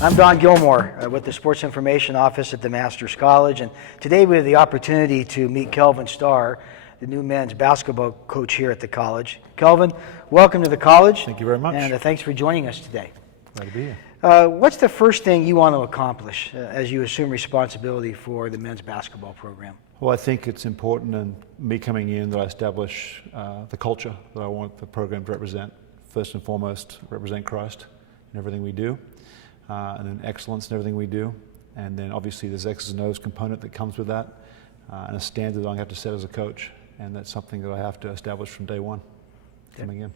I'm Don Gilmore with the Sports Information Office at the Masters College, and today we have the opportunity to meet Kelvin Starr, the new men's basketball coach here at the college. Kelvin, welcome to the college. Thank you very much. And thanks for joining us today. Glad to be here. What's the first thing you want to accomplish as you assume responsibility for the men's basketball program? Well, I think it's important in me coming in that I establish the culture that I want the program to represent. First and foremost, represent Christ in everything we do, and then excellence in everything we do. And then obviously there's X's and O's component that comes with that, and a standard that I have to set as a coach. And that's something that I have to establish from day one coming in.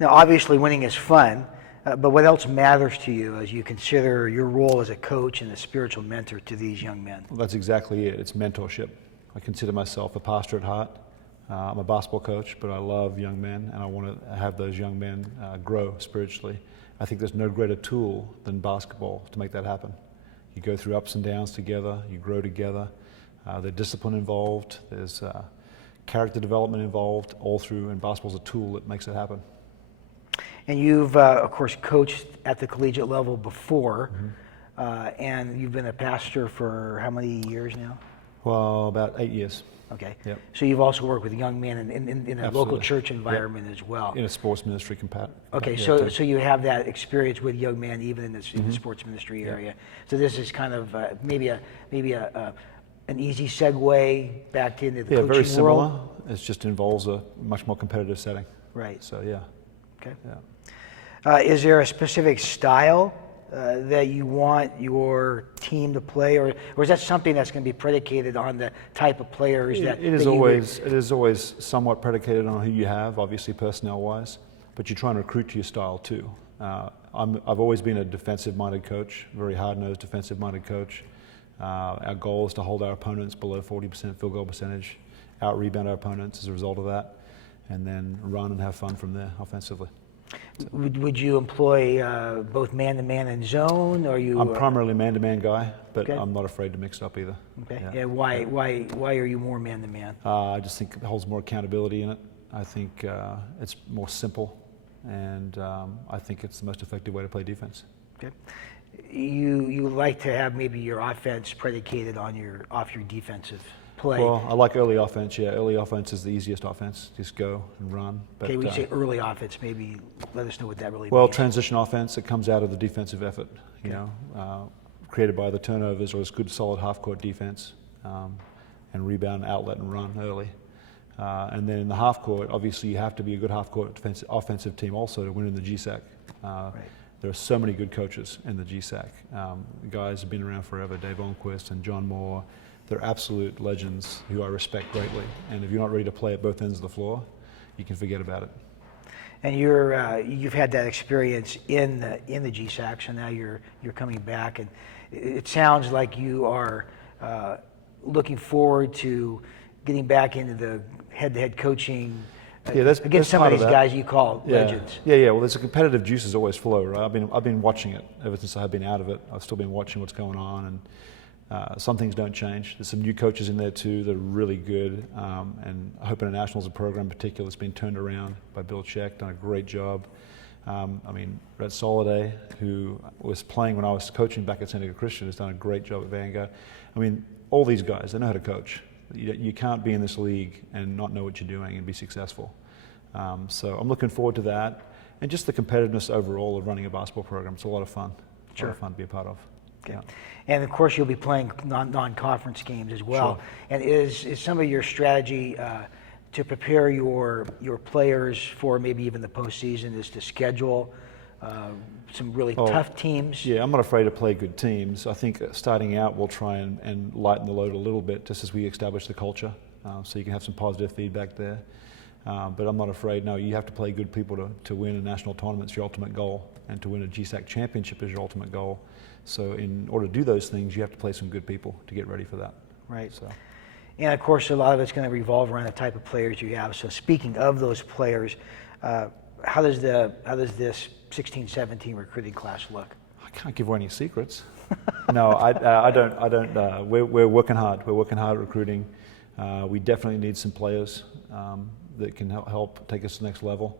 Now, obviously winning is fun, but what else matters to you as you consider your role as a coach and a spiritual mentor to these young men? Well, that's exactly it. It's mentorship. I consider myself a pastor at heart. I'm a basketball coach, but I love young men, and I want to have those young men grow spiritually. I think there's no greater tool than basketball to make that happen. You go through ups and downs together, you grow together, there's discipline involved, there's character development involved, all through, and basketball's a tool that makes it happen. And you've, of course, coached at the collegiate level before, and you've been a pastor for how many years now? Well, about 8 years. Okay. Yep. So you've also worked with young men in a Absolutely. local church environment as well. In a sports ministry Okay, so you have that experience with young men even in the sports ministry area. So this is kind of maybe an easy segue back into the coaching world. very similar. It just involves a much more competitive setting. Right. So yeah. Okay. Yeah. Is there a specific style that you want your team to play, or is that something that's going to be predicated on the type of players that it is always somewhat predicated on who you have, obviously personnel-wise, but you try and recruit to your style too. I've always been a defensive-minded coach, very hard-nosed defensive-minded coach. Our goal is to hold our opponents below 40% field goal percentage, out-rebound our opponents as a result of that, and then run and have fun from there offensively. Would you employ both man-to-man and zone, or you? I'm primarily man-to-man guy, but okay. I'm not afraid to mix it up either. Okay. Yeah. Why are you more man-to-man? I just think it holds more accountability in it. I think it's more simple, and I think it's the most effective way to play defense. Okay. You like to have maybe your offense predicated on off your defensive play. Well, I like early offense. Yeah, early offense is the easiest offense. Just go and run. But, okay, when you say early offense, maybe let us know what that really means. Well, transition offense, it comes out of the defensive effort, you know, created by the turnovers or this good solid half-court defense, and rebound, outlet, and run early. And then in the half-court, obviously you have to be a good half-court offensive team also to win in the GSAC. Right. There are so many good coaches in the GSAC. Guys have been around forever, Dave Onquist and John Moore. They're absolute legends who I respect greatly. And if you're not ready to play at both ends of the floor, you can forget about it. And you've had that experience in the GSAC, so now you're coming back, and it sounds like you are looking forward to getting back into the head-to-head coaching. Against some of these guys you call legends. Yeah. Well, there's a competitive juices always flow, right? I've been watching it ever since I've been out of it. I've still been watching what's going on, and some things don't change. There's some new coaches in there too that are really good, and Hope International is a program in particular that's been turned around by Bill Check, done a great job. Brett Soliday, who was playing when I was coaching back at San Diego Christian, has done a great job at Vanguard. All these guys, they know how to coach. You can't be in this league and not know what you're doing and be successful. So I'm looking forward to that. And just the competitiveness overall of running a basketball program. It's a lot of fun. Sure. A lot of fun to be a part of. Okay. Yeah. And of course you'll be playing non-conference games as well. Sure. And is some of your strategy to prepare your players for maybe even the postseason is to schedule some really tough teams? Yeah, I'm not afraid to play good teams. I think starting out we'll try and lighten the load a little bit just as we establish the culture, so you can have some positive feedback there. But I'm not afraid. No, you have to play good people to win a national tournament. It's your ultimate goal, and to win a GSAC championship is your ultimate goal. So in order to do those things, you have to play some good people to get ready for that. Right. So. And of course, a lot of it's going to revolve around the type of players you have. So speaking of those players, how does this 16-17 recruiting class look? I can't give away any secrets. No, I don't. We're working hard. We're working hard at recruiting. We definitely need some players that can help take us to the next level.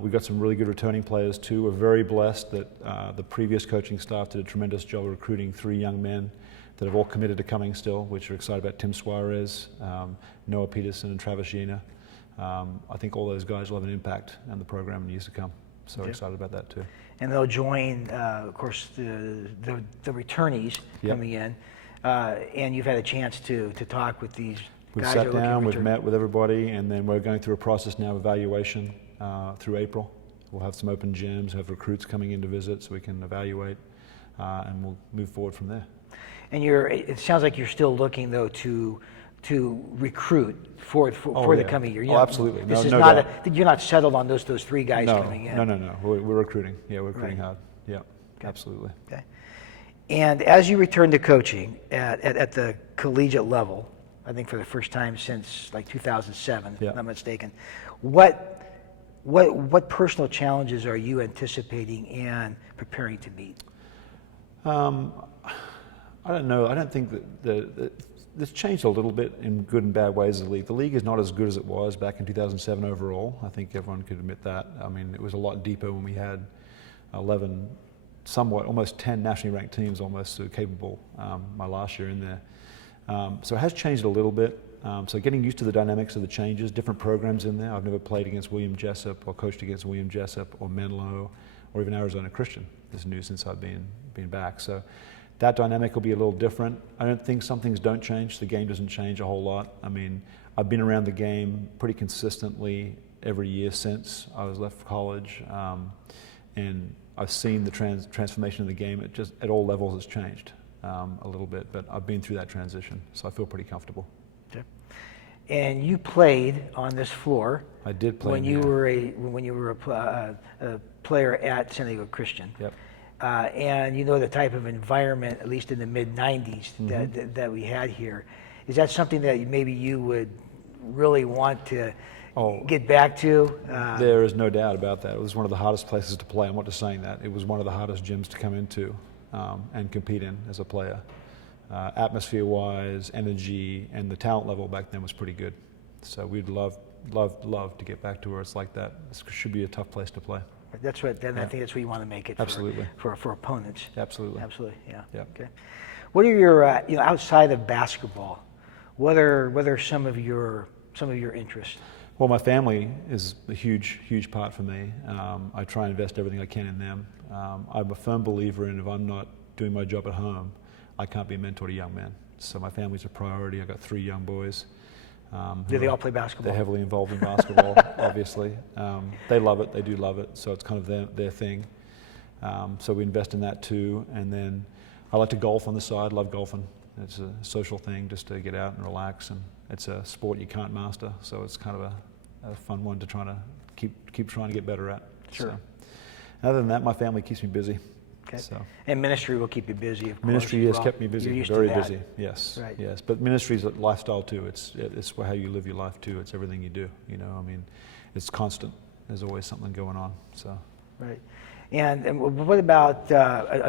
We've got some really good returning players too. We're very blessed that the previous coaching staff did a tremendous job of recruiting 3 young men that have all committed to coming still, which are excited about Tim Suarez, Noah Peterson, and Travis Yena. I think all those guys will have an impact on the program in years to come. So we're excited about that too. And they'll join, of course, the returnees coming in. And you've had a chance to talk with these We've guys. sat down, we've met with everybody, and then we're going through a process now of evaluation through April. We'll have some open gyms, have recruits coming in to visit so we can evaluate, and we'll move forward from there. And it sounds like you're still looking, though, to recruit for the coming year. Oh, absolutely. This is no not doubt. You're not settled on those 3 guys coming in. No. We're recruiting. Yeah, we're recruiting hard. Yeah, absolutely. Okay. And as you return to coaching at the collegiate level, I think for the first time since like 2007, if I'm not mistaken, what personal challenges are you anticipating and preparing to meet? I don't know. I don't think that it's changed a little bit in good and bad ways. The league is not as good as it was back in 2007 overall. I think everyone could admit that. I mean, it was a lot deeper when we had 11, somewhat almost 10 nationally ranked teams almost capable. My last year in there, so it has changed a little bit. So getting used to the dynamics of the changes, different programs in there. I've never played against William Jessup or coached against William Jessup or Menlo or even Arizona Christian. This is new since I've been back. So that dynamic will be a little different. I don't think some things don't change. The game doesn't change a whole lot. I mean, I've been around the game pretty consistently every year since I was left for college, and I've seen the transformation of the game. At all levels has changed a little bit, but I've been through that transition, so I feel pretty comfortable. Okay. And you played on this floor. I did play when you were a player at San Diego Christian. Yep. And you know the type of environment, at least in the mid-'90s, that we had here. Is that something that maybe you would really want to get back to? There is no doubt about that. It was one of the hardest places to play. I'm not just saying that. It was one of the hardest gyms to come into and compete in as a player. Atmosphere-wise, energy, and the talent level back then was pretty good. So we'd love to get back to where it's like that. This should be a tough place to play. That's right. Then I think that's where you want to make it. Absolutely. For opponents. Absolutely. Yeah. Yep. Okay. What are your outside of basketball? What are some of your interests? Well, my family is a huge part for me. I try and invest everything I can in them. I'm a firm believer in if I'm not doing my job at home, I can't be a mentor to young men. So my family's a priority. I've got 3 young boys. Do they all play basketball? They're heavily involved in basketball, obviously. They love it. They do love it. So it's kind of their thing. So we invest in that too. And then I like to golf on the side. Love golfing. It's a social thing just to get out and relax. And it's a sport you can't master. So it's kind of a fun one to try to keep trying to get better at. Sure. So, other than that, my family keeps me busy. Okay. So. And ministry will keep you busy, of course. Ministry has kept me busy, very busy. Yes, right. Yes. But ministry is a lifestyle too. It's how you live your life too. It's everything you do. I mean, it's constant. There's always something going on. So. Right. And what about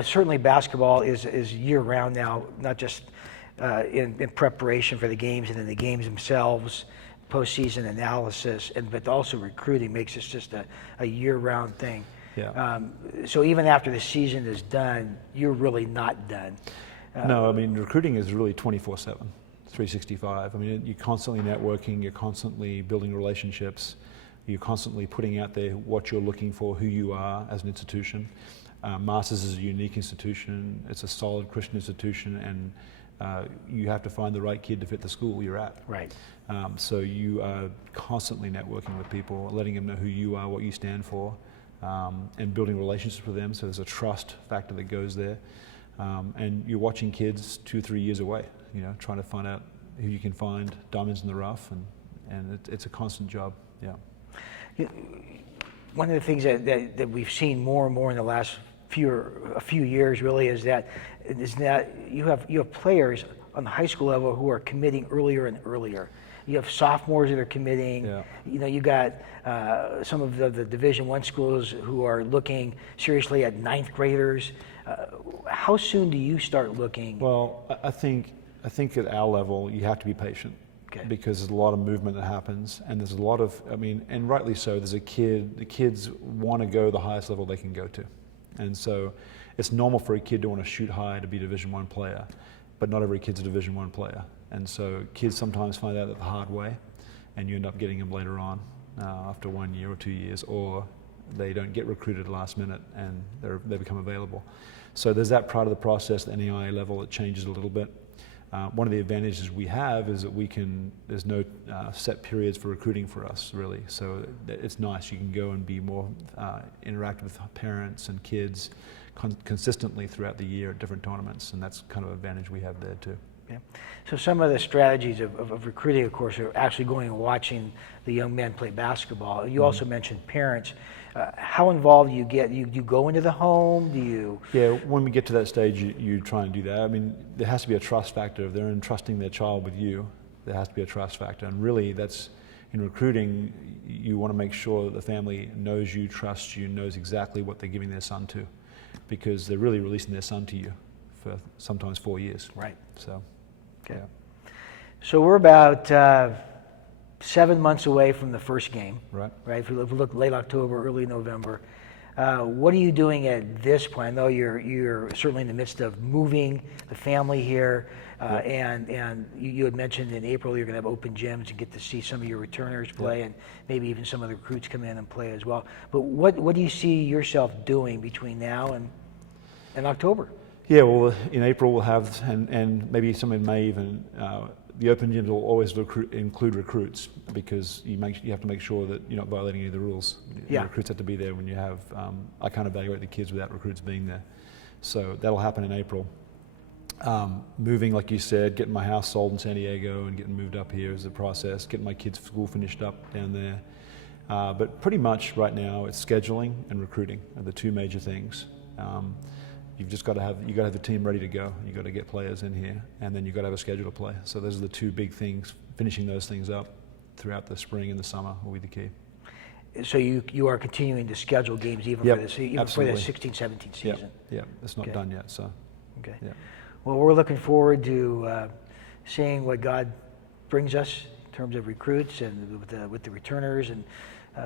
certainly basketball is year round now, not just in preparation for the games and then the games themselves, postseason analysis, but also recruiting makes this just a year round thing. Yeah. So even after the season is done, you're really not done. No, I mean, recruiting is really 24/7, 365. I mean, you're constantly networking, you're constantly building relationships, you're constantly putting out there what you're looking for, who you are as an institution. Masters is a unique institution. It's a solid Christian institution, and you have to find the right kid to fit the school you're at. Right. So you are constantly networking with people, letting them know who you are, what you stand for. And building relationships with them, so there's a trust factor that goes there. And you're watching kids 2-3 years away, trying to find out who you can find, diamonds in the rough, and it's a constant job. Yeah. One of the things that we've seen more and more in the last few years really is that you have players on the high school level who are committing earlier and earlier. You have sophomores that are committing. Yeah. You got some of the Division I schools who are looking seriously at 9th graders. How soon do you start looking? Well, I think at our level you have to be patient. Okay. because there's a lot of movement that happens, and there's a lot of, I mean, and rightly so, the kids want to go the highest level they can go to. And so it's normal for a kid to want to shoot high to be a Division I player, but not every kid's a Division I player. And so kids sometimes find out that the hard way, and you end up getting them later on after 1 year or 2 years, or they don't get recruited last minute and they become available. So there's that part of the process at the NAIA level. It changes a little bit. One of the advantages we have is that there's no set periods for recruiting for us, really. So it's nice. You can go and be more interactive with parents and kids consistently throughout the year at different tournaments, and that's kind of an advantage we have there too. Yeah. So some of the strategies of recruiting, of course, are actually going and watching the young men play basketball. You also mentioned parents. How involved do you get? You go into the home? Do you? Yeah, when we get to that stage, you try and do that. I mean, there has to be a trust factor. If they're entrusting their child with you, there has to be a trust factor. And really, that's in recruiting, you want to make sure that the family knows you, trusts you, knows exactly what they're giving their son to, because they're really releasing their son to you for sometimes 4 years. Right. So, okay. Yeah. So we're about 7 months away from the first game. Right. Right. If we look late October, early November, what are you doing at this point? I know you're certainly in the midst of moving the family here, and you had mentioned in April you're going to have open gyms and get to see some of your returners play, and maybe even some of the recruits come in and play as well. But what do you see yourself doing between now and October? Yeah, well, in April we'll have, and maybe some in May even, the open gyms will always include recruits, because you have to make sure that you're not violating any of the rules. Yeah. The recruits have to be there when you have, I can't evaluate the kids without recruits being there. So that'll happen in April. Moving, like you said, getting my house sold in San Diego and getting moved up here is the process, getting my kids' school finished up down there. But pretty much right now it's scheduling and recruiting are the two major things. You've just got to have the team ready to go. You've got to get players in here, and then you've got to have a schedule to play. So those are the two big things. Finishing those things up throughout the spring and the summer will be the key. So you are continuing to schedule games even for the 16-17 season. Yeah, it's not done yet. So. Okay. Yeah. Well, we're looking forward to seeing what God brings us in terms of recruits and with the returners and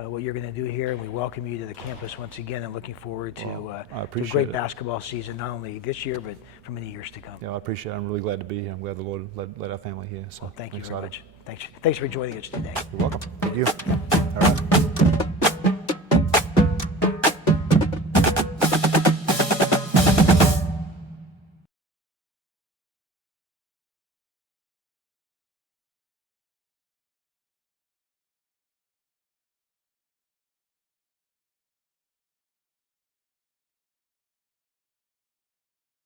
what you're going to do here. And we welcome you to the campus once again, and looking forward to a great basketball season, not only this year, but for many years to come. Yeah, I appreciate it. I'm really glad to be here. I'm glad the Lord led our family here. So well, thank you very much. Thanks for joining us today. You're welcome. Thank you. All right.